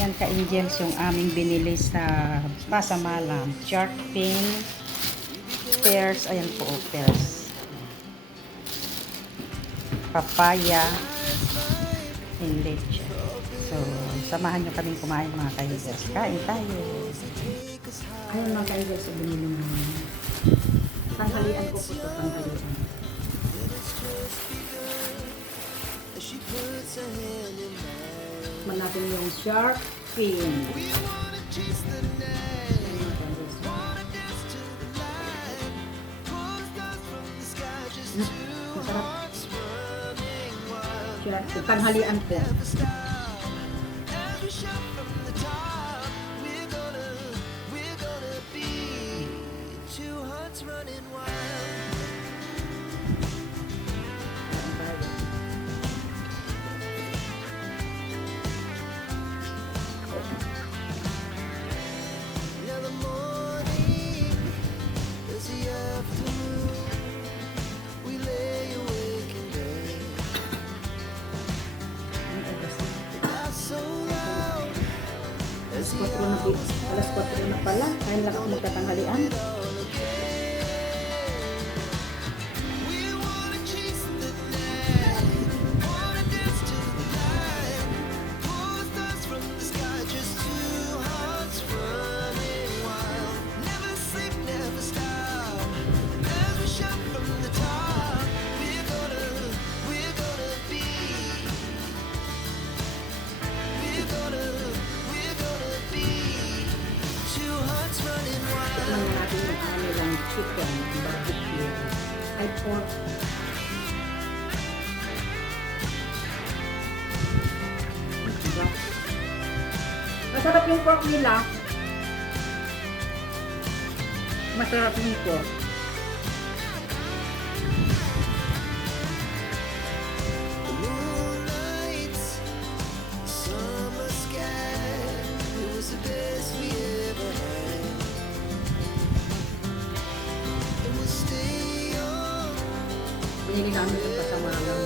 Ayan ka-angels yung aming binili sa Pasamalam. Shark fin, pears, ayan po, pears. Papaya, and leche. So, samahan nyo kaming kumain mga ka-angels. Kain tayo. Ayan mga ka-angels, yung binili namin. Tanghalian ko po ito, tanghalian. Manapin yung shark fin. Masarap. Shark fin. Tanghalian po. Alas 4 na pala. Kain lang ako magtatanghalian. Tikman na natin yung kanilang chicken, barbecue, ay pork. Masarap yung pork nila. Masarap yung pork. Binili namin yung Pasamalam.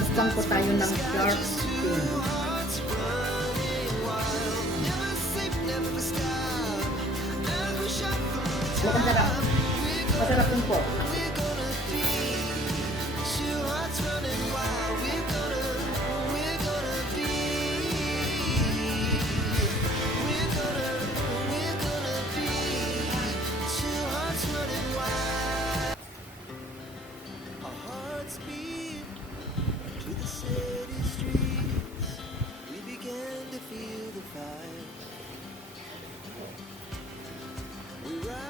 Mukbang po tayo ng shark fin. Mukhang sarap. Masarap yung pork.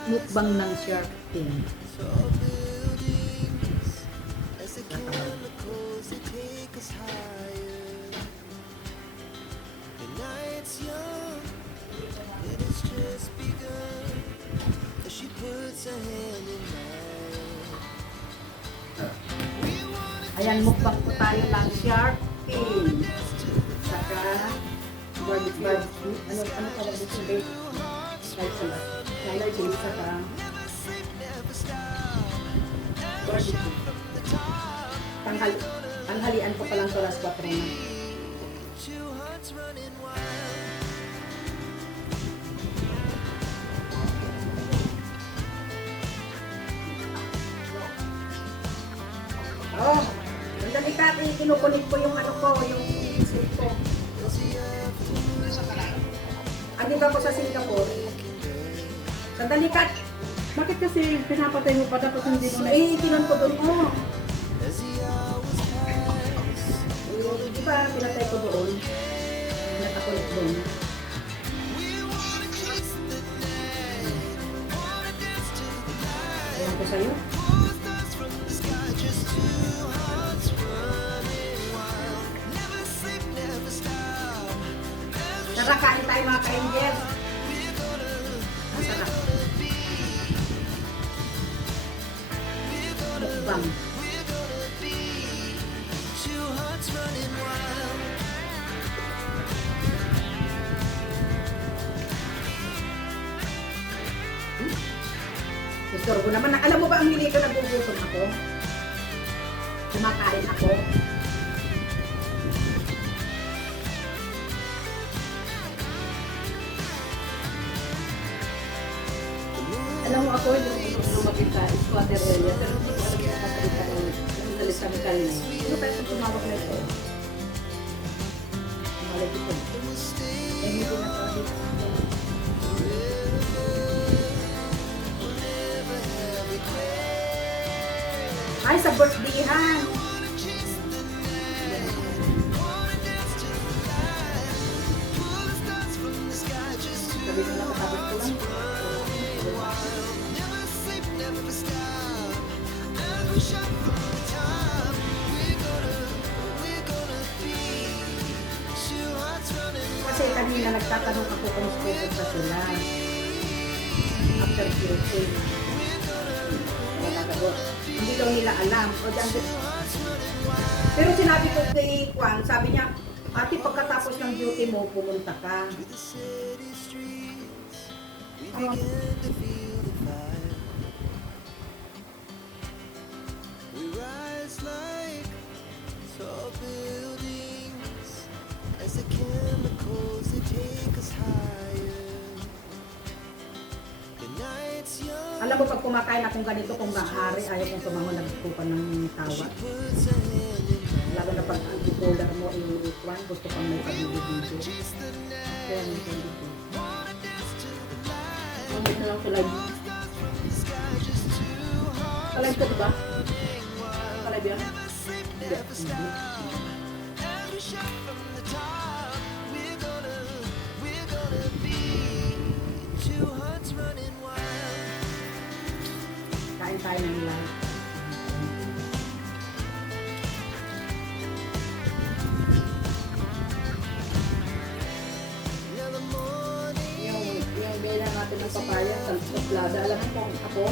Mukbang ng shark fin. Ayan, mukbang po tayo ng shark fin. Saka barbecue. Ano tawag dito? Kailan chili saka barbecue. Tanghalian ko pa lang sa alas 4 na. Oh, sandali ka, kinukulit ko yung ano ko, yung isip ko. Andito ako sa Singapore. Sandali ka. Bakit kasi pinapatay mo pa tapos hindi mo na... Tinan ko doon mo. Di ba, pinatay ko doon. Nakakulit doon. Ayan ko sa'yo. Tara, kain tayo mga ka-angels. Ang sarap. Mukbang. Istorbo naman. Alam mo ba ang hindi ko nagugutom ako? Kumakain ako. Alam mo ako, yung lumapit sa squatter area, pero hindi ko alam yung kasalita ng salita ni Kalina. Ano pa yung tumawag na ito? Tumalag ito. Eh, hindi na sabi. Ay, sa birthday-han! Sabi ko lang, katapos ko lang. Kasi kanina nagtatanong ako kung pupunta sila. After Tuesday. Hindi daw nila alam. O dyan, pero sinabi ko kay Juan, sabi niya, ate pagkatapos ng duty mo, pumunta ka. Oh. Alam mo, pag kumakain akong ganito, kung maaari, ayaw kong tumango, nagkukupan ng tawa. Lalo na pag ang bipolar mo, iuupuan, gusto kang may pag-ibig-ibig. Kaya may pag-ibig. Mamit na lang sa live. Sa live ka, diba? Sa live yan? Hindi. Kain tayo ng live. Yung bela natin ng papaya sa plada. Alam mo kung ako,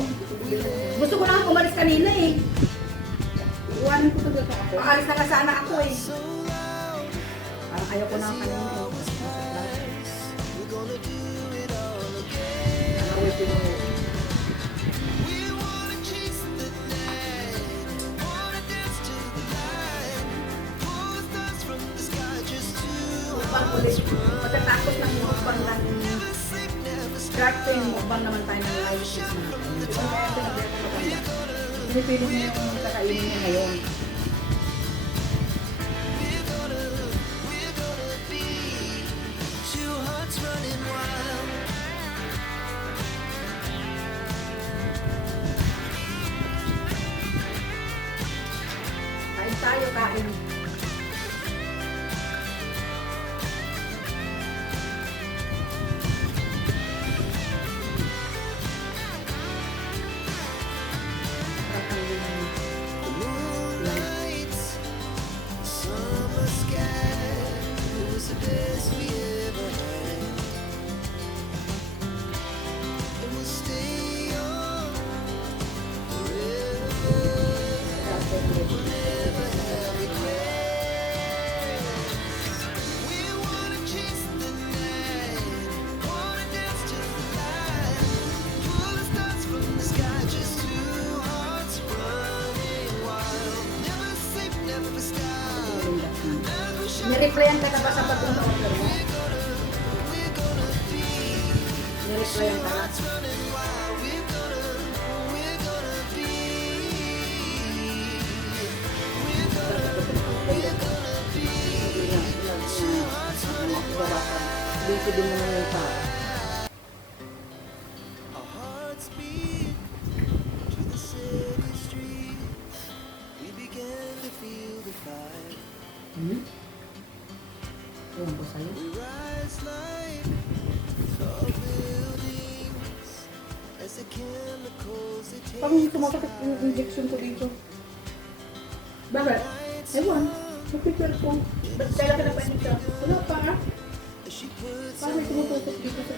gusto ko na umalis kanina eh. Iwanan ko ito ako. Aalis na nga sana ako eh. Parang ayaw ko na kanina eh. Nakawit ko mo eh. Mukbang ulit. Pagkatapos ng mukbang ng start ko yung mukbang naman tayo ng live shoot natin. Diba kaya pinagbiyak ko maganda? Pinipili niya yung kakainin niya ngayon. Kain tayo, kain. Nireplyan ka na ba sa pagkong order mo? Nireplyan ka na? Dito din mo na yung tao. Ewan ko sa'yo. Parang tumakot yung injection ko dito. Bakit? Ewan. Mag-prepare ko. Ba't kailan ka na pa-injection? Wala pa ah. Parang may tumututok dito sa...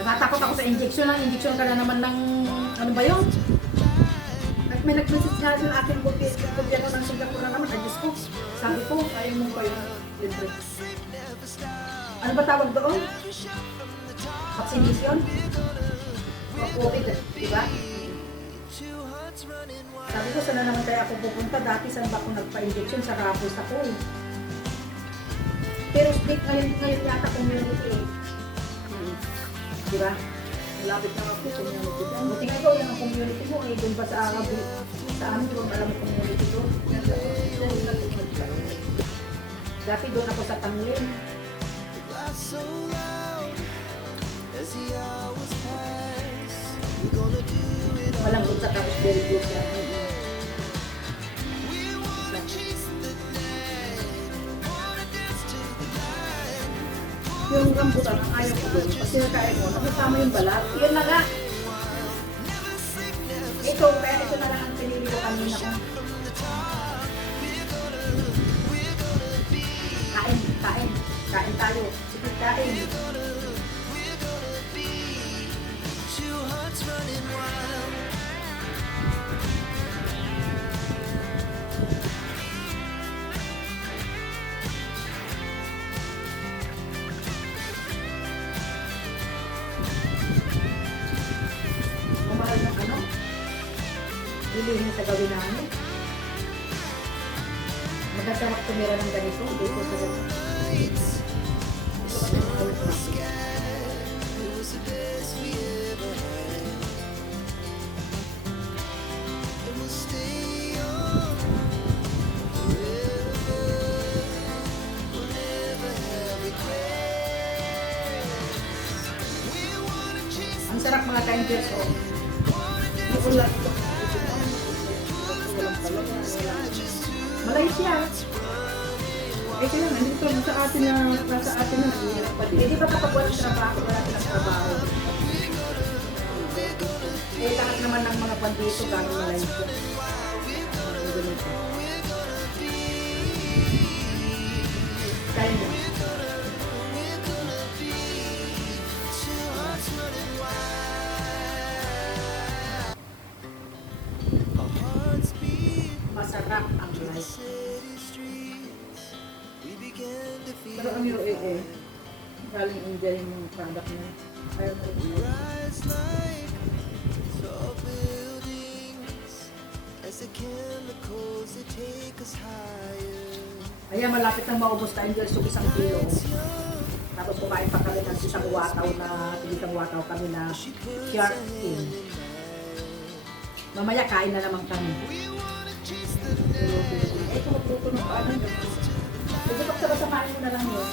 Natatakot ako sa injection. Ang injection ka na naman ng... Ano ba yun? At may nag-message nga sa aking gobyerno ng Singapore na naman. Ay, Diyos ko. Sabi ko, Ayaw mo pa yun. libre. Ano ba tawag doon? Vaccination? O COVID, di ba? Sabi ko, sana naman kaya ako pupunta. Dati saan ba ako nagpa-injection? Sa Rapos ako eh. Pero state ngayon yata community eh. Di ba? Malapit na ako community. Buti nga ikaw, yan ang community mo eh. Doon pa sa Arabi. Sa amin, di ba alam mo community doon? Dati doon ako sa Tanglin. Walang doon sa tapos very good yan. Yung rambutan, ang ayaw ko doon. Pag sinakain mo, nakasama yung balat. Yun na nga. Ito, kaya ito na lang ang pinili ko kanina ko. Kain tayo. Sige, kain. Mamahal ng ano? Bilihin sa gawin namin. Magkasarap tumira ng ganito. Dito sa ganito. Ang sarap mga ka-ingers oh. Malaysia. Eh, kailangan, dito sa atin na, nasa atin na, hirap pa din. Hindi ba kapag walang trabaho, wala silang trabaho? Eh, lahat naman ng mga pandito galing Malaysia. Kaya mo. Masarap ang life. Pero ang UAA, galing India yung product niya. Ayaw na rin. Ayan, malapit nang maubos tayong girls yung 1 kilo. Tapos kumain pa kami ng isang wataw kami na shark fin. Mamaya kain na naman kami. Eh, kumagluto ng paano yun. Pwede pa sa samahin mo na lang yun.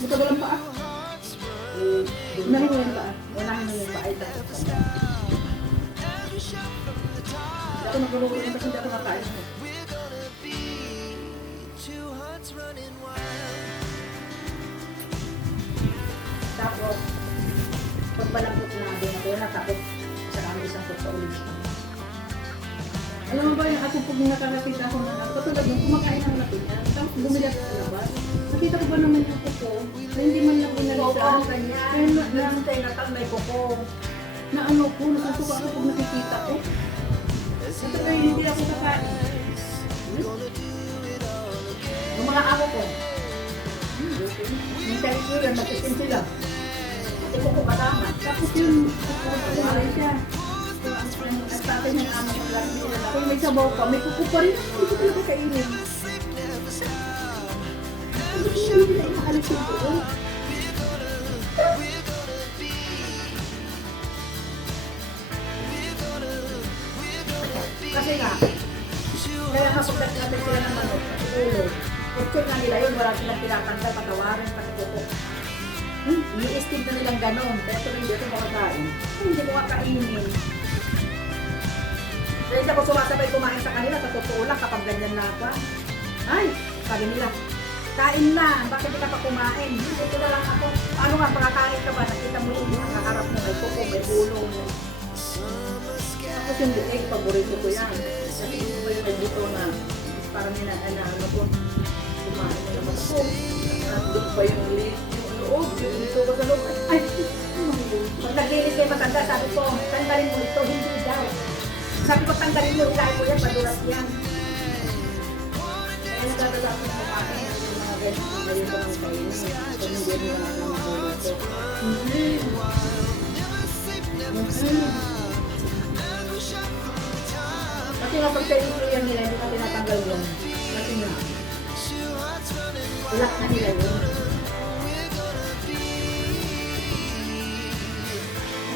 Matagal ang paa. Unahin mo yung paa. Unahin mo yung paay tapos ka. Hindi ako nagulungan kasi hindi ako nakain. Tapos, pagbalambot na din ako na tapos sa kami isang sa ulit. Alam mo ba yung ako pag nakakita ako na patulad yung kumakain ng napitan, tapos bumili ako sa labas. Nakita ko ba naman yung kuko na hindi man lang pinalitan. Kaya may kuko. na ano ko, nakasuka ako pag nakikita ko. At kaya hindi ako kakain. Yung mga amo ko, yung tayo ko yun, matitin sila. Pati kuko kasama. Tapos yun, wala siya. At sa akin yung amo ko lang nila. Kung may sabaw pa, may kuko pa rin. Hindi ko talaga kainin. Hindi na inaalis yung kuko. Kasi nga, kaya kapag natin sila ng manok, ulo, picture na nila yun, wala silang pinatanggal, patawarin, patikuko. I-esteem na nilang ganon, kaya ito hindi ito makakain. Hindi ko kakainin. Kaya hindi ako sumasabay kumain sa kanila, sa totoo lang kapag ganyan na ako. Ay, sabi nila, kain na, bakit hindi ka pa kumain? Ito na lang ako. Ano nga, makakain ka ba? Nakita mo yung nakaharap mo, may kuko, may ulo. Tapos yung egg, paborito ko yan. Kasi ito ba yung may buto na parang ano ko, kumain na naman ako. Nandun pa yung lid, yung loob, yung dito ko sa loob. Ay, Pag naglinis kayo matanda, sabi ko, tanggalin mo ito, hindi daw. Sabi ko, tanggalin mo, ilahin mo yan, madulas yan. Kaya nagdadala ako ng kumain, yung mga Kahit ngayon ko nang kainin, kung hindi rin naman na magluluto. Kasi nga pag sa yan nila, hindi ka tinatanggal yun. Kasi nga, ulak na nila yun.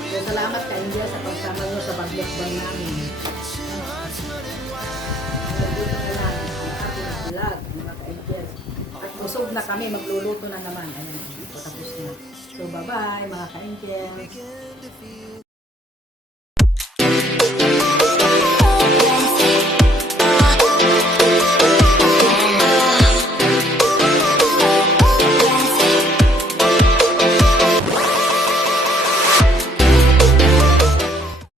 So, salamat ka, India, sa pagsama nyo sa pag-lockdown namin. Nandito na lang ang ating vlog, mga ka-Angels. At busog na kami, magluluto na naman. Ayun, tapos na. So, bye-bye, mga ka-Angels.